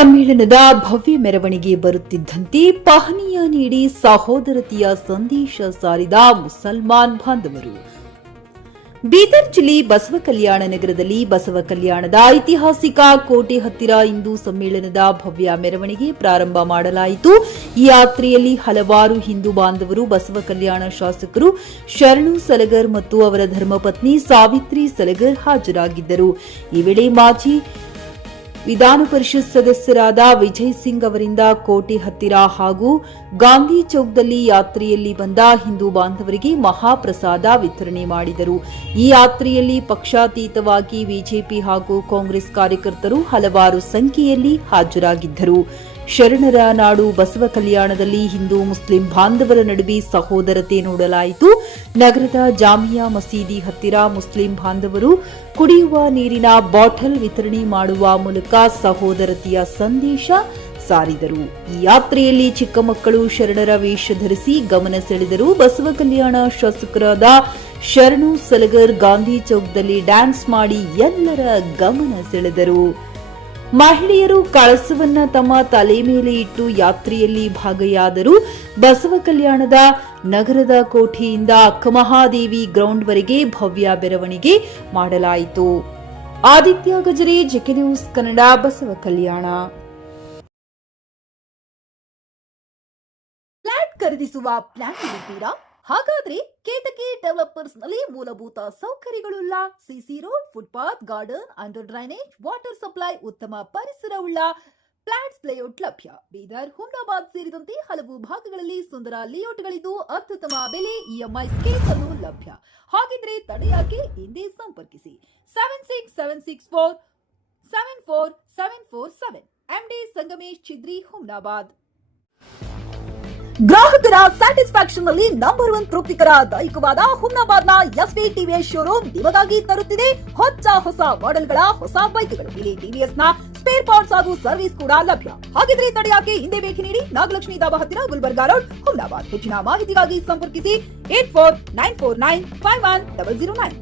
ಸಮ್ಮೇಳನದ ಭವ್ಯ ಮೆರವಣಿಗೆ ಬರುತ್ತಿದ್ದಂತೆ ಪಹಣಿಯ ನೀಡಿ ಸಹೋದರತೆಯ ಸಂದೇಶ ಸಾರಿದ ಮುಸಲ್ಮಾನ್ ಬಾಂಧವರು. ಬೀದರ್ ಜಿಲ್ಲೆ ಬಸವ ಕಲ್ಯಾಣ ನಗರದಲ್ಲಿ ಬಸವ ಕಲ್ಯಾಣದ ಐತಿಹಾಸಿಕ ಕೋಟೆ ಹತ್ತಿರ ಇಂದು ಸಮ್ಮೇಳನದ ಭವ್ಯ ಮೆರವಣಿಗೆ ಪ್ರಾರಂಭ ಮಾಡಲಾಯಿತು. ಈ ಯಾತ್ರೆಯಲ್ಲಿ ಹಲವಾರು ಹಿಂದೂ ಬಾಂಧವರು, ಬಸವ ಕಲ್ಯಾಣ ಶಾಸಕರು ಶರಣು ಸಲಗರ್ ಮತ್ತು ಅವರ ಧರ್ಮಪತ್ನಿ ಸಾವಿತ್ರಿ ಸಲಗರ್ ಹಾಜರಾಗಿದ್ದರು. ಈ ವೇಳೆ ಮಾಜಿ ವಿಧಾನ ಪರಿಷತ್ ಸದಸ್ಯರಾದ ವಿಜಯ್ ಸಿಂಗ್ ಅವರಿಂದ ಕೋಟೆ ಹತ್ತಿರ ಹಾಗೂ ಗಾಂಧಿ ಚೌಕ್ದಲ್ಲಿ ಯಾತ್ರೆಯಲ್ಲಿ ಬಂದ ಹಿಂದೂ ಬಾಂಧವರಿಗೆ ಮಹಾಪ್ರಸಾದ ವಿತರಣೆ ಮಾಡಿದರು. ಈ ಯಾತ್ರೆಯಲ್ಲಿ ಪಕ್ಷಾತೀತವಾಗಿ ಬಿಜೆಪಿ ಹಾಗೂ ಕಾಂಗ್ರೆಸ್ ಕಾರ್ಯಕರ್ತರು ಹಲವಾರು ಸಂಖ್ಯೆಯಲ್ಲಿ ಹಾಜರಾಗಿದ್ದರು. ಶರಣರ ನಾಡು ಬಸವ ಕಲ್ಯಾಣದಲ್ಲಿ ಹಿಂದೂ ಮುಸ್ಲಿಂ ಬಾಂಧವರ ನಡುವೆ ಸಹೋದರತೆ ನೋಡಲಾಯಿತು. ನಗರದ ಜಾಮಿಯಾ ಮಸೀದಿ ಹತ್ತಿರ ಮುಸ್ಲಿಂ ಬಾಂಧವರು ಕುಡಿಯುವ ನೀರಿನ ಬಾಟಲ್ ವಿತರಣೆ ಮಾಡುವ ಮೂಲಕ ಸಹೋದರತೆಯ ಸಂದೇಶ ಸಾರಿದರು. ಈ ಯಾತ್ರೆಯಲ್ಲಿ ಚಿಕ್ಕ ಮಕ್ಕಳು ಶರಣರ ವೇಷ ಧರಿಸಿ ಗಮನ ಸೆಳೆದರು. ಬಸವ ಕಲ್ಯಾಣ ಶಾಸಕರಾದ ಶರಣು ಸಲಗರ್ ಗಾಂಧಿ ಚೌಕ್ದಲ್ಲಿ ಡ್ಯಾನ್ಸ್ ಮಾಡಿ ಎಲ್ಲರ ಗಮನ ಸೆಳೆದರು. ಮಹಿಳೆಯರು ಕಳಸವನ್ನ ತಮ್ಮ ತಲೆ ಮೇಲೆ ಇಟ್ಟು ಯಾತ್ರೆಯಲ್ಲಿ ಭಾಗಿಯಾದರು. ಬಸವ ಕಲ್ಯಾಣದ ನಗರದ ಕೋಟೆಯಿಂದ ಅಕ್ಕಮಹಾದೇವಿ ಗ್ರೌಂಡ್ವರೆಗೆ ಭವ್ಯ ಮೆರವಣಿಗೆ ಮಾಡಲಾಯಿತು. Aditya Gajare, JK news Kannada, Basava Kalyan. Flat ಖರೀದಿಸುವ ಪ್ಲಾನ್ ಇದ್ದೀರಾ? ಹಾಗಾದ್ರೆ ಕೇತಕಿ ಡೆವಲಪರ್ಸ್ ನಲ್ಲಿ ಮೂಲಭೂತ ಸೌಕರ್ಯಗಳುಳ್ಳ CC road, footpath, garden, under drainage, water supply, ಉತ್ತಮ ಪರಿಸರವುಳ್ಳ ಫ್ಲಾಟ್ಸ್ ಲೇಔಟ್ ಲಭ್ಯ. ಬೀದರ್, ಹುಮ್ನಾಬಾದ್ ಸೇರಿದಂತೆ ಹಲವು ಭಾಗಗಳಲ್ಲಿ ಸುಂದರ ಲೇಔಟ್ಗಳಿದ್ದು ಅತ್ಯುತ್ತಮ ಬೆಲೆ, ಇಎಂಐ ಸ್ಕೀಮ್ ಅನ್ನು ಲಭ್ಯ. ಹಾಗಿದ್ರೆ ತಡೆಯಾಕೆ? ಹಿಂದೆ ಸಂಪರ್ಕಿಸಿ 7676474747 ಎಂಡಿ ಸಂಗಮೇಶ್ ಚಿದ್ರಿ, ಹುಮ್ನಾಬಾದ್. ಗ್ರಾಹಕರ ಸ್ಯಾಟಿಸ್ಫ್ಯಾಕ್ಷನ್ ನಲ್ಲಿ ನಂಬರ್ 1 ತೃಪ್ತಿಕರ ದೈಹಿಕವಾದ ಹುಮ್ನಾಬಾದ್ನ ಎಸ್ವಿ ಟಿವಿಎಸ್ ಶೋರೂಮ್ ನಿಮಗಾಗಿ ತರುತ್ತಿದೆ ಹೊಸ ಮಾಡೆಲ್ಗಳ ಹೊಸ ಬೈಕ್ಗಳು. ಇಲ್ಲಿ ಟಿವಿಎಸ್ ನ ಸ್ಪೇರ್ ಪಾರ್ಟ್ಸ್ ಹಾಗೂ ಸರ್ವಿಸ್ ಕೂಡ ಲಭ್ಯ. ಹಾಗಿದ್ರೆ ತಡೆಯಾಕೆ? ಹಿಂದೆ ಭೇಟಿ ನೀಡಿ. ನಾಗಲಕ್ಷ್ಮಿ ದಾಬಾ ಹತ್ತಿರ, ಗುಲ್ಬರ್ಗಾ ರೋಡ್, ಹುಮ್ನಾಬಾದ್. ಹೆಚ್ಚಿನ ಮಾಹಿತಿಗಾಗಿ ಸಂಪರ್ಕಿಸಿ 8494951009.